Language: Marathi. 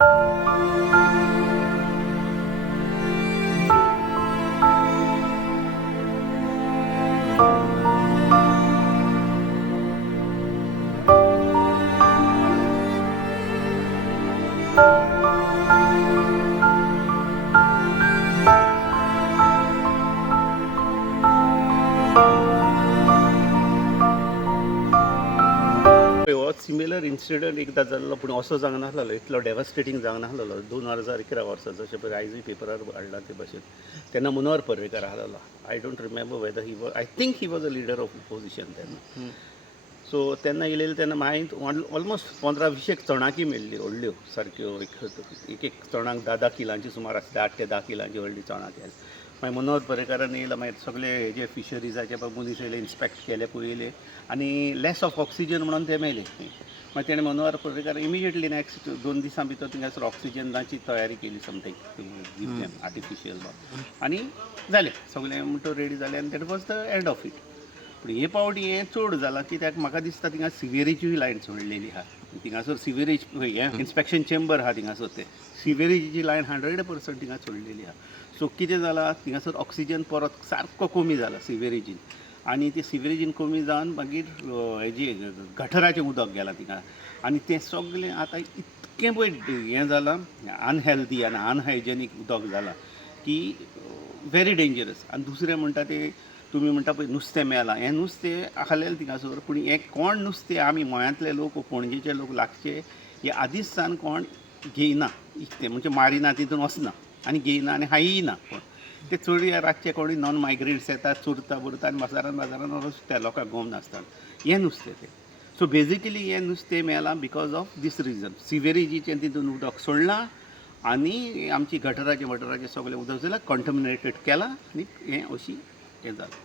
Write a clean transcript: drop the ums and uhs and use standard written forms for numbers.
हो सिमिलर इन्सिडंट एकदा जाल्लो, पूण असो जावंक नासलो, इतलो डेवास्टेटींग जावंक नासलो. 2011 वर्सा जशें पळय आयजूय पेपरार हाडला ते भशेन. तेन्ना मनोहर पर्रीकार आसलो. I don't remember weather he was, I think he was a leader of opposition तेन्ना. सो तेन्ना येयलेले तेन्ना मागीर ऑलमोस्ट 15-20 चणाकी मेळ्ळी व्हडल्यो सारक्यो. एक चणाक 10 किलांची सुमार आसता, 8 ते 10 किलांची व्हडली चणाक आसली. मागीर मनोहर पर्रीकारान येयला, मागीर सगळे हेजे फिशरीजाचे मनीस येयले, इन्स्पेक्ट केले पळयले आनी लेस ऑफ ऑक्सिजन म्हणून ते मेले. मागीर तेणें मनोहर पर्रीकार इमिजिएटली नेक्स्ट 2 दिसां भितर थिंगासर ऑक्सिजनाची तयारी केली, समथींग आर्टिफिशियल आनी जालें सगळें म्हणटो रेडी जालें. आनी that was the end of it. पूण हे पावटी हें चड जालां, कित्याक म्हाका दिसता थिंगा सिवेरेजूय लायन सोडलेली आहा. थिंगासर सिवेरेज हें इन्स्पेक्शन चेंबर आहा थिंगासर, ते सिवेरेजीची लायन 100% थिंगा सोडलेली आहा. सो कितें जालां, थिंगासर ऑक्सिजन परत सारको कमी जाला सिवेरेजीन. आनी ते सिवेरेजीन कमी जावन मागीर हेजी गटराचें उदक गेलां थिंगा. आनी तें सगळें आतां इतकें पळय हें जालां, अनहेल्दी आनी अनहायजेनीक उदक जालां की व्हेरी डेंजरस. आनी दुसरें म्हणटा ते तुमी म्हणटा पळय नुस्तें मेलां, हें नुस्तें आसलेलें थिंगासर, पूण हें कोण नुस्तें आमी गोंयांतले लोक, पणजेचे लोक लागचे, हे आदींच सान कोण घेयना, इकतें म्हणजे मारिना, तितून वचना आनी घेयना आनी खायना. कोण ते चड रातचे कोणी नॉन मायग्रेट्स येतात, चुरता बुरता आनी बाजारान वचून त्या लोकांक गोवन नासतात. हें नुस्तें तें. सो बेजिकली हें नुस्तें मेलां बिकॉज ऑफ दीस रिजन. सिवेरेजीचें तितून उदक सोडलां आनी आमची गटराचें सगळें उदक जाल्यार कंटमिनेटेड केलां आनी हें अशी हें जालें.